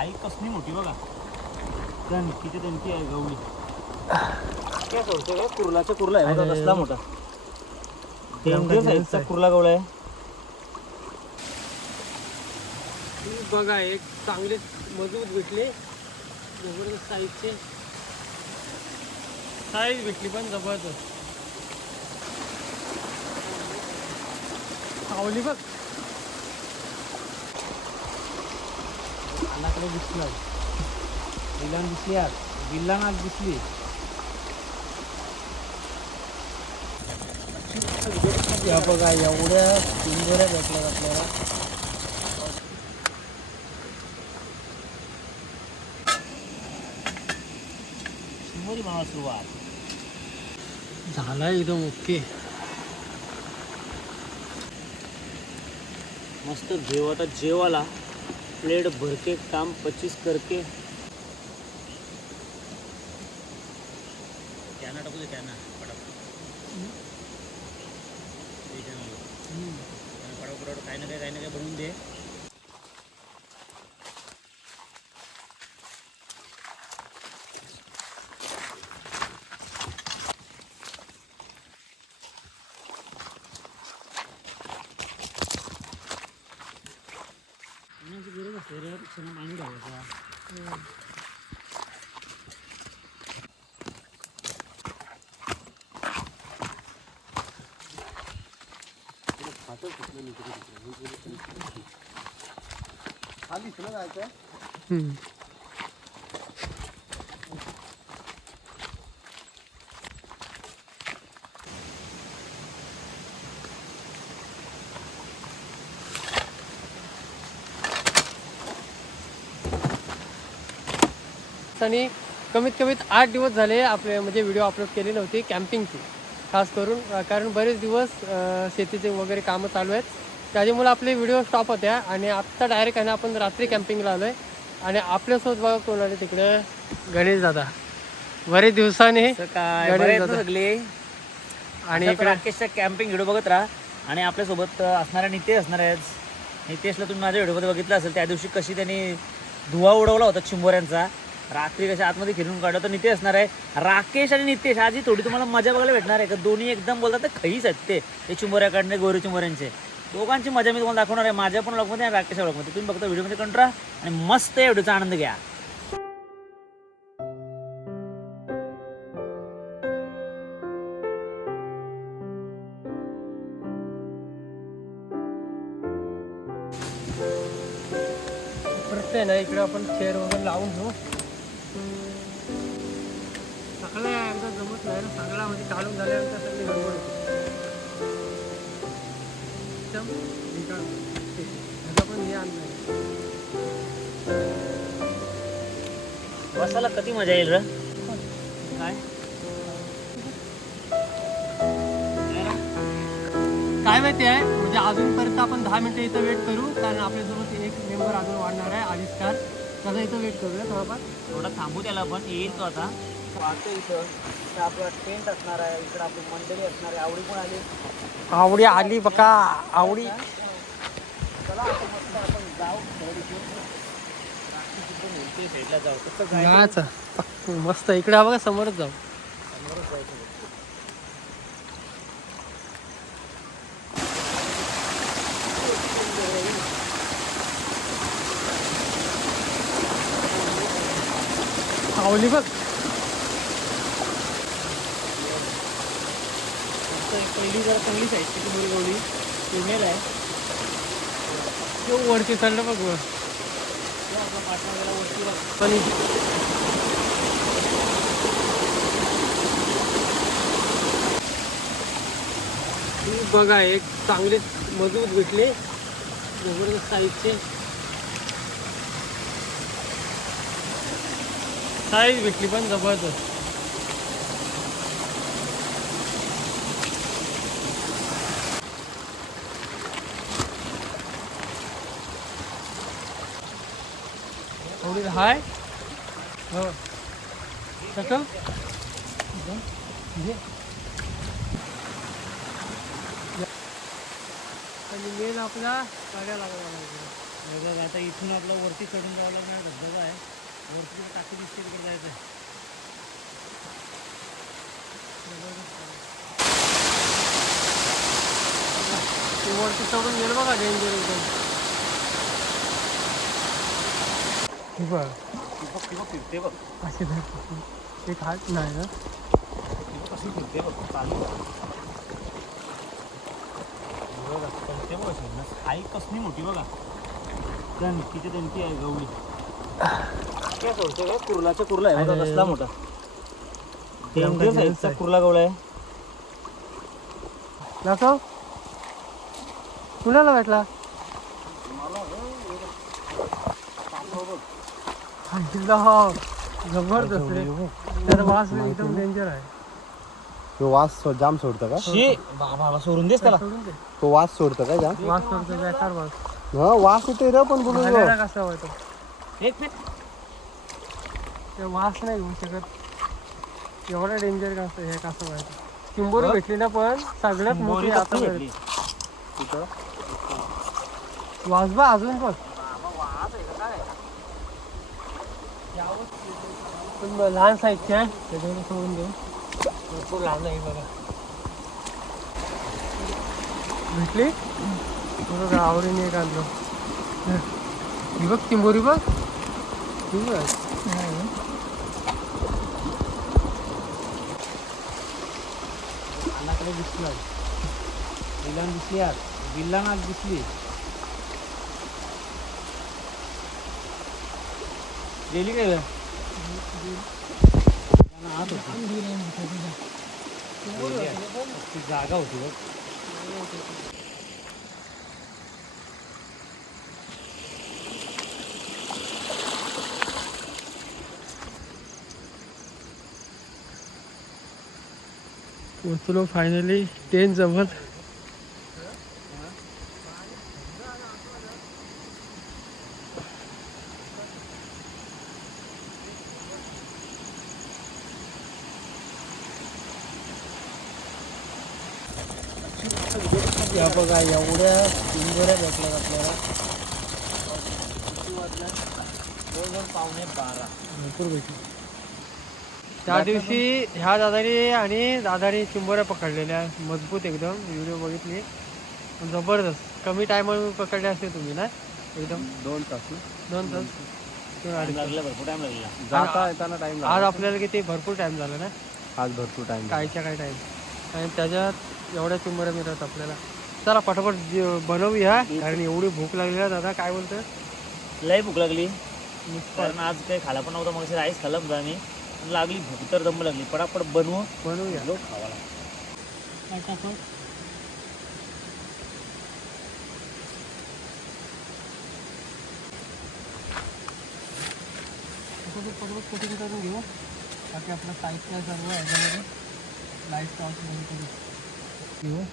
आई कसली मोठी बघा, दणकीची दणकी आहे गवळी. काय सोडतो का कुर्लाच्या कुर्ला आहे बघा, कसला मोठा डेंजर साईजचा कुर्ला गवळा आहे. बघा एक चांगले मजबूत भेटले, जबरदस्त साईजचे, साईज भेटली पण जबरदस्त. सावली बघ अण्णाकडे दिसला, बिलान दिसली, आज बिल्लान आज दिसली. या बघा एवढ्या सुंदर भेटल्या आपल्याला. शिमोरी भावा सुरुवात झाला एकदम ओके. मस्त जेव. आता जेवाला प्लेट भरके काम 25 करके. त्यांना टाकू दे, त्यांना पटापट काही ना काही बनवून दे. गरज असते रे, क्षण पाणी टाकायचा. खाली तुला जायचं. आणि कमीत कमीत 8 दिवस झाले आपले म्हणजे व्हिडिओ अपलोड केली नव्हती कॅम्पिंगची, खास करून कारण बरेच दिवस शेतीचे वगैरे कामं चालू आहेत, त्याच्यामुळे आपले व्हिडिओ स्टॉप होत्या. आणि आत्ता डायरेक्ट आहे ना आपण रात्री कॅम्पिंगला आलो आहे. आणि आपल्यासोबत बघा कोण आले तिकडे, गणेश दादा. बरेच दिवसांनी गणेश सगळे. आणि इकडे राकेशच्या कॅम्पिंग व्हिडिओ बघत राहा. आणि आपल्यासोबत असणाऱ्या नितेश असणार आहेत. नितेशला तुम्ही माझ्या व्हिडिओमध्ये बघितलं असेल, त्या दिवशी कशी त्यांनी धुवा उडवला होता चिंबोऱ्यांचा, रात्री कशा आतमध्ये फिरून काढलं, तर नितेश असणार आहे. राकेश आणि नितेश आज ही थोडी तुम्हाला मजा बघायला भेटणार आहे. का दोन्ही एकदम बोलतात तर खईच आहेत ते चिंबोऱ्या काढणे, गोरी चिंबोऱ्यांचे. दोघांची मजा मी तुम्हाला दाखवणार आहे, माझ्या पण ब्लॉगमध्ये आणि राकेशच्या ब्लॉगमध्ये. तुम्ही फक्त व्हिडिओमध्ये कंट्रा आणि मस्त या व्हिडिओचा आनंद घ्या. प्रश्न ना इकडे आपण चेअर वगैरे लावून घेऊ. सगळ्या एकदा जमत नाही, सगळा म्हणजे काढून झाल्यानंतर सगळी गडबड होते. पण हे आणलं बसायला कधी मजा येईल र. काय काय माहिती आहे, म्हणजे अजूनपर्यंत आपण 10 मिनिटं इथं वेट करू, कारण आपल्यासोबत एक मेंबर अजून वाढणार आहे, आविष्कार. त्याचा इथं वेट करूया थोडाफार. थोडा थांबू त्याला, पण येईल तो आता. पाहतो इथं आपला टेंट असणार आहे, इकडं आपली मंडळी असणार आहे. आवडी पण आली, आवडी आली बघा, आवडी. चला आता मस्त आपण जाऊ साईडला जाऊ. कसं जायचं मस्त इकडे हा बघा, समोरच जाऊ. समोरच जायचं. सावली बघ. पहिली जरा चांगली साईज तिथे मुरगवली फिमेल आहे. वरती चाललं बघ वर. आपला पार्टनर गेला वरती बघ. पण बघा एक चांगले मजबूत भेटले, जबरदस्त साईजचे, साईज भेटली पण जबरदस्त. थोडी हाय हो कसं आणि मेन आपला गाड्या लागला. बघा आता इथून आपला वरती चढून जावं लागणार धबधबा आहे. वरती तिकडे टाकी दिसते, तिकडे जायचं आहे. ते वरती चढून गेलं बघा डेंजर एकदम. हे बघ फिरते बघ, असे एक हात नाही ना. कशी फिरते बघ चालू बघा. ते बघ आई कसली मोठी बघा. त्या निक्कीच्या दंती आहे गवळी. काय सोडतो का कुर्लाच्या कुर्ला आहे बघा कसला मोठा. डेंजर साईजचा कुर्ला गवळा आहे. दाखव कुणाला भेटला. जबरदस्त रे. त्याचा वास एकदम डेंजर आहे. तो वास जाम सोडतं का? शी बाबा सोडून देस त्याला. सोडून दे. तो वास सोडतं का जाम? वास सोडतो बेकार वास. हा वास येते रे पण बोलू घालायला कसा होतो एक मिनिट. ते वास नाही घेऊ शकत. एवढा डेंजर का असतं हे कसं व्हायचं. चिंबोरी भेटली ना पण सगळ्यात मोठी आता भेटली. कुठं? वास बा अजून बघ. पण लहान साईजची आहे त्याच्यावर सोडून देऊ. भरपूर लहान आहे बघा. भेटली बघा आवडीने एक आणलं. ही बघ चिंबोरी बघ. ही बघ अन्नाकडे दिसली आज. विलान दिसली आज. विलान आज दिसली. गेली काय आत होती. ती जागा होती बघ. पोचलो फायनली टेन जवळ. या बघा एवढ्या चिंबोऱ्या भेटल्यात आपल्याला. पावणे 12. भरपूर भेटली. त्या दिवशी ह्या दादाने चिंबोऱ्या पकडलेल्या मजबूत एकदम. व्हिडिओ बघितली जबरदस्त. कमी टायमावर पकडले असते तुम्ही ना एकदम. 2 तास. 2 तास. लागला भरपूर टाइम लागला. जाता येताना टाइम आज आपल्याला किती भरपूर टाइम झाला ना. आज भरपूर टाइम. कायच्या काय टाइम. आणि त्याच्यात एवढ्या चिंबोऱ्या मिळतात आपल्याला. चला पटापट बनवूया कारण एवढी भूक लागली ना दादा. काय बोलतोय. लय भूक लागली कारण आज काही खाला पण नव्हता. मग राईस खाल्ला होता आम्ही. लागली भूक तर दम लागली. पटापट बनवूया लोक खावाला. पटापट कटिंग करून घेऊ. बाकी आपलं साहित्य सर्व ह्याच्यामध्ये लाईट टॉर्च बंद करू घेऊ.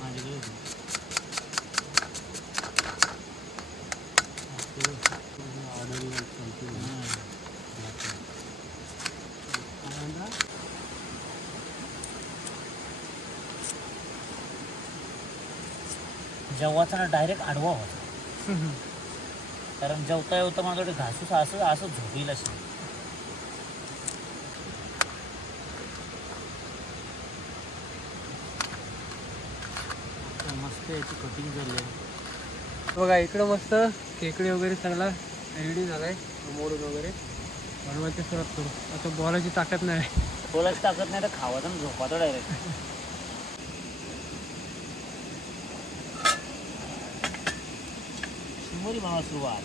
माझ्याकडे जेव्हाचा ना डायरेक्ट आडवा होता. कारण जेवता येवता मला थोडे घासूस असं झोपेल अशी. मस्त याची कटिंग झाली आहे बघा. इकडं मस्त खेकडे वगैरे सगळा रेडी झालाय. मोडून वगैरे बनवायची सुरुवात करू. आता बोलायची ताकद नाही. बोलायची ताकद नाही तर खावाचा आणि झोपाचा डायरेक्ट. शिमोरी बनवा सुरुवात.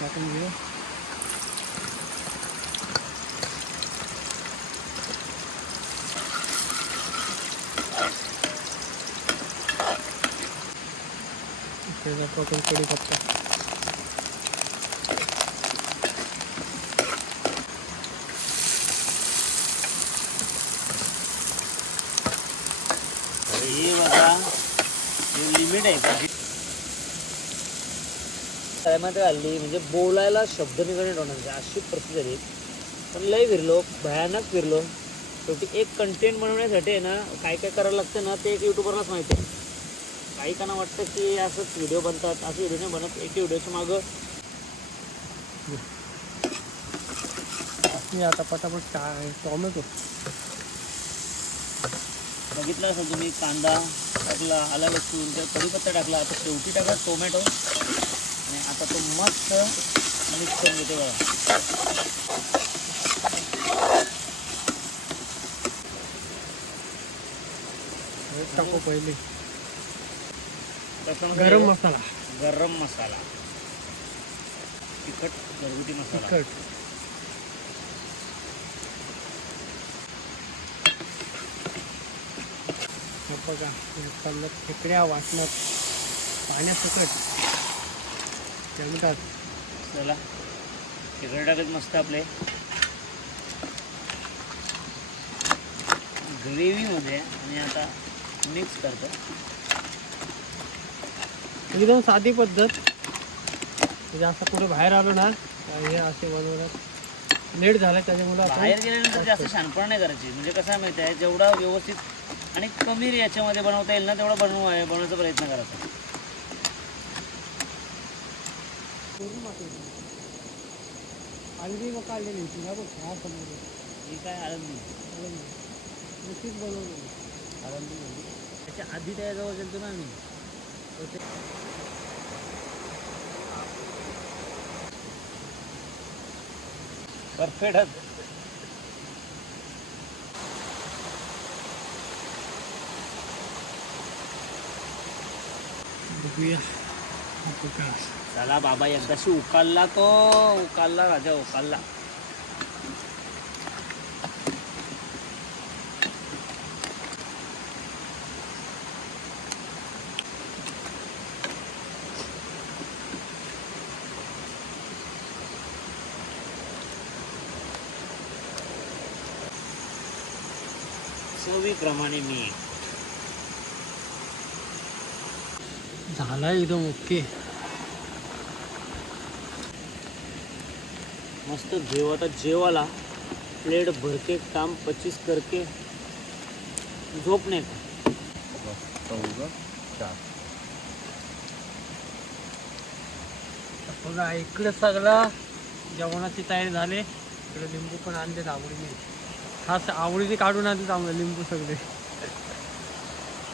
टाकून घेऊ. कढीपत्ता लिमिट आहे का काय माहिती हल्ली म्हणजे बोलायला शब्द निघणे होणार अशी परिस्थिती झाली. पण लय फिरलो, भयानक फिरलो. शेवटी एक कंटेंट बनवण्यासाठी आहे ना काय काय करायला लागतं ना ते एक यूट्यूबरलाच माहिती आहे. काही काना वाटतं की असंच व्हिडिओ बनतात, असं व्हिडिओ नाही बनत. एक व्हिडिओच्या मागं मी आता पटापट काय टॉमॅटो बघितलं असेल तुम्ही. कांदा टाकला, आला लसूण, कढीपत्ता टाकला. आता शेवटी टाकला टोमॅटो आणि आता तो मस्त मिक्स करून घेतो बघा. टाकू पहिले गरम मसाला, गरम मसाला, तिखट घरगुती मसाला. तिखट, बघा चाललं खेकड्या वाटण्यात पाण्यासकट म्हणतात. चला तिकडे टाकत मस्त आपले ग्रेव्हीमध्ये आणि आता मिक्स करतो. एकदम साधी पद्धत. म्हणजे असं कुठे बाहेर आलो ना हे असे बनवण्यात लेट झाला त्याच्यामुळे बाहेर गेल्यानंतर जास्त शानपण नाही करायची. म्हणजे कसं आहे माहिती आहे, जेवढा व्यवस्थित आणि कमी याच्यामध्ये बनवता येईल ना तेवढा बनवायचा प्रयत्न करायचा. हळदी मग काढलेली होती ना बघ हा समोर ही काय आळंदी नुकतीच बनवलेली. आळंदी म्हणजे त्याच्या आधी त्याजवळ गेलो ना आम्ही. परफेक्ट. बघूया चला बाबा एकदाशी उकालला तो, उकालला राजा उकालला. चवीप्रमाणे मीठ. झाला एकदम ओके. मस्त जेव. आता जेवाला प्लेट भरके काम 25 करके झोपणे. बघा इकडे सगळं जेवणाची तयारी झाली. इकडे लिंबू पण आणले आवडीने, खास आवडीने काढून आणले चांगलं लिंबू सगळे.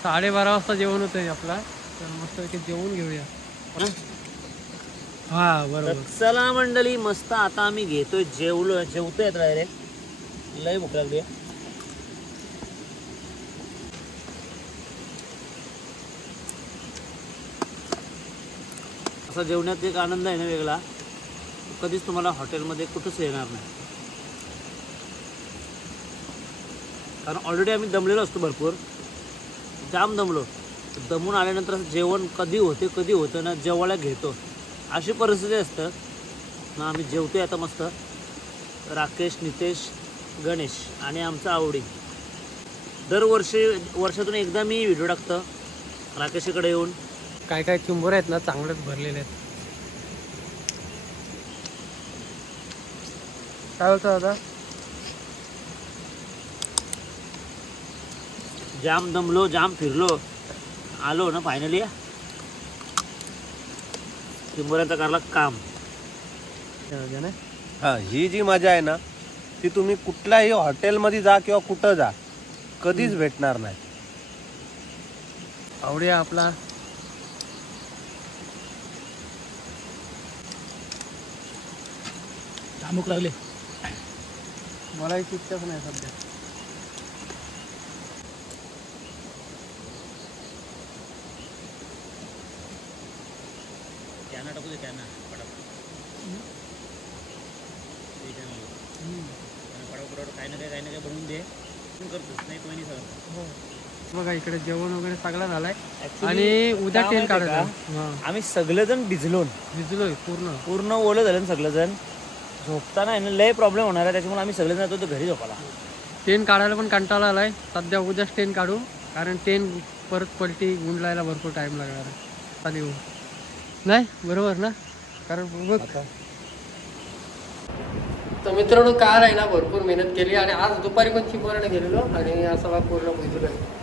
12:30 वाजता जेवण होतंय आपला, तर मस्त जेवून घेऊया. हा बरोबर. चला मंडळी मस्त आता आम्ही घेतोय जेवतोय डायरेक्ट. लय भूक लागली. असा जेवण्यात एक आनंद आहे ना वेगळा, कधीच तुम्हाला हॉटेलमध्ये कुठंच येणार नाही. कारण ऑलरेडी आम्ही दमलेलो असतो, भरपूर जाम दमलो. दमून आल्यानंतर असं जेवण कधी होतं ना जेवायला घेतो अशी परिस्थिती असतं ना. आम्ही जेवतोय आता मस्त. राकेश, नितेश, गणेश आणि आमचा आवडी. वर्षातून एकदा मी व्हिडिओ टाकतो राकेशकडे येऊन. काय काय चिंबोर आहेत ना चांगलेच भरलेले आहेत. काय होतं आता जाम दमलो, जाम फिरलो, आलो ना फायनली चिंबोऱ्यांचा करला काम. हा, ही जी मजा आहे ना ती तुम्ही कुठल्याही हॉटेलमध्ये जा किंवा कुठं जा कधीच भेटणार नाही. आवडूया आपला. भूक लागले. मला इच्छाच नाही सध्या. त्यांना टाकू दे, त्यांना पटापट काही ना काही बनवून दे. करतोच नाही कोणी सगळं. बघा इकडे जेवण वगैरे सगळं झालंय. Actually, आणि उद्या काय ट्रेन माहिती आहे काढायचं. आम्ही सगळेजण भिजलोय पूर्ण ओलं झालं ना सगळेजण. झोपताना आहे ना लय प्रॉब्लेम होणार आहे, त्याच्यामुळे आम्ही सगळेजण जातो घरी झोपायला. ट्रेन काढायला पण कंटाळा आलाय सध्या. उद्याच ट्रेन काढू, कारण ट्रेन परत पलटी गुंडलायला भरपूर टाईम लागणार आहे खाली येऊन. नाही बरोबर ना, कारण बघ तर मित्रांनो काल आहे ना भरपूर मेहनत केली आणि आज दुपारी पण चिंबोऱ्याने गेलेलो आणि असं बा पूर्ण भिजलो आहे.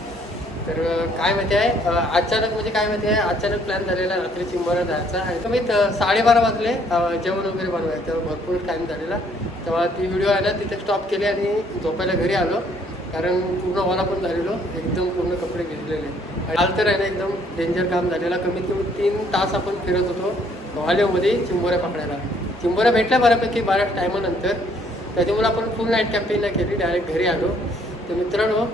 तर काय माहिती आहे अचानक म्हणजे काय माहिती आहे अचानक प्लॅन झालेला रात्री चिंबोऱ्या जायचा आणि तुम्ही 12:30 वाजले जेवण वगैरे बनवायचं तेव्हा भरपूर टाईम झालेला. तेव्हा ती व्हिडिओ आहे ना तिथे स्टॉप केली आणि झोपायला घरी आलो कारण पूर्ण ओला पण झालेलो एकदम पूर्ण कपडे भिजलेले. काल तर आहे ना एकदम डेंजर काम झालेला. कमीत कमी 3 तास आपण फिरत होतो वालेमध्ये चिंबोऱ्या पकडायला. चिंबोऱ्या भेटल्या बऱ्यापैकी बऱ्याच टायमानंतर. त्याच्यामुळे आपण फुल नाईट कॅम्पिंग नाही केली, डायरेक्ट घरी आलो. तर मित्रांनो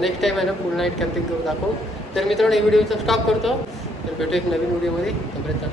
नेक्स्ट टाईम आहे ना फुल नाईट कॅम्पिंग करून दाखवू. तर मित्रांनो ही व्हिडिओचा स्टॉप करतो. तर भेटू एक नवीन व्हिडिओमध्ये. तोपर्यंत